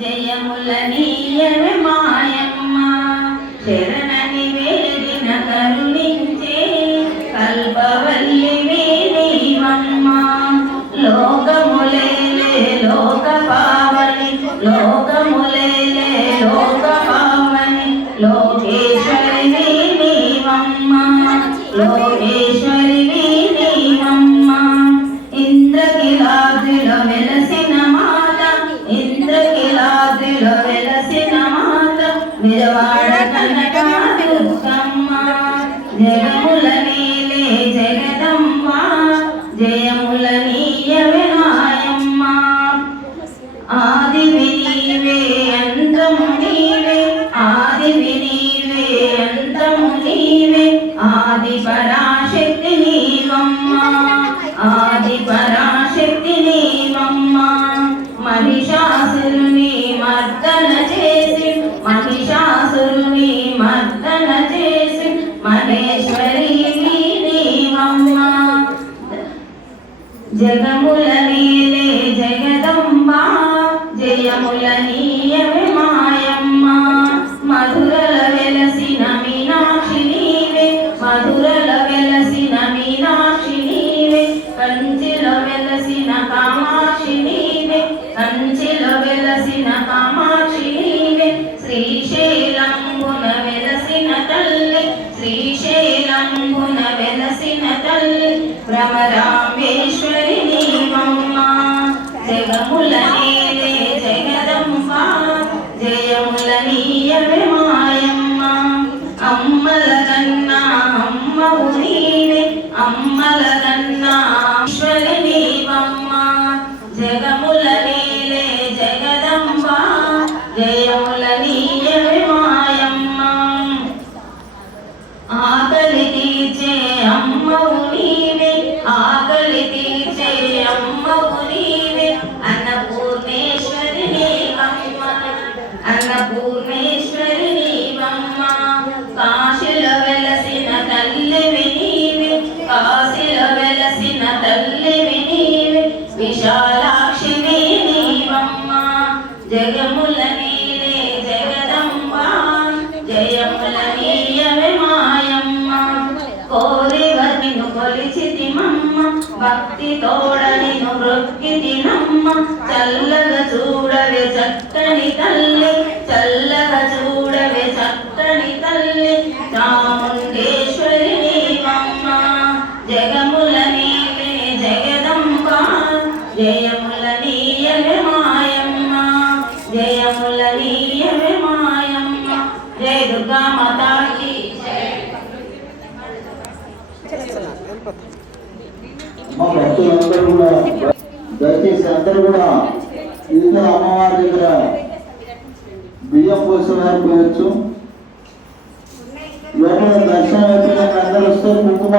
జయములనీయవే మాయమ్మ శరణని వేడిన కరుణించే కల్పవల్లివే నీవమ్మ లోకములేలే లోక పావని లోకములేలే లోక పావని లోకేశ్వరివి నీవమ్మ లోకేశ్వరివి నీవమ్మ ఇంద్రకిలాద్రిలో వెలసిన మాత ఇంద్రకిలాద్రిలో వెలసిన మాత విరవాడ కనక దుర్గమ్మ జగముల నీలే జగదమ్మ జయముల నీయవే మాయమ్మ ఆదివి నీవే అంతము నీవే ఆదివి నీవే అంతము నీవే ఆది పరాశక్తి నీవమ్మ ఆది పరాశక్తి నీవమ్మ మహిషాసురుని మర్దన చేసి మహిషాసురుని మర్దన చేసి మహేశ్వరి నీవమ్మ జగముల నీలే జగదంబ జయముల నీయవే మాయమ్మ మధురల వెలసిన మీనాక్షి నీవే మధురల వెలసిన మీనాక్షి నీవే కంచిలో వెలసిన కామాక్షి నీవే కంచిలో వెలసిన కామాక్షి నీవే శ్రీశైలంబున వెలసిన తల్లి శ్రీశైలంబున వెలసిన తల్లి భ్రమరామేశ్వరి నీవమ్మ జగముల నీలే జగదంబ జయముల నీయవే మాయమ్మ అమ్మల కన్నా అమ్మవు నీవే అమ్మల కన్నా ఈశ్వరి నీవమ్మ జగముల నీలే జగదంబ జయముల నీయవే మాయమ్మ ఆకలి తీర్చే అమ్మవు నీవే ఆకలి తీర్చే అమ్మవు నీవే అన్నపూర్ణేశ్వరి నీవమ్మ అన్నపూర్ణేశ్వరి నీవమ్మ కాశీలో వెలసిన తల్లివి నీవే కాశీలో వెలసిన తల్లివి నీవే విశాలాక్షివి నీవమ్మ జగముల నీలే జగదంబ జయముల నీయవే మాయమ్మ కోరివనిను కొలిచితిమమ్మ భక్తి తోడ నిను మృక్కితినమ్మ చల్లగా చూడవే చక్కని తల్లి చల్లగా చూడవే చక్కని తల్లి చాముండేశ్వరి నీవమ్మ జగముల నీవే జగదంబ జయముల నీయవే మాయమ్మ జయముల నీయవే మాయమ్మ జయ దుర్గా మాతాకి మా భక్తులందరూ కూడా దయచేసి అందరూ కూడా వివిధ అమ్మవారి దగ్గర బియ్యం పోస్తున్నారు పోయొచ్చు లోపల దర్శనం అయిపోయిన అందరూ వస్తే కుంకుమ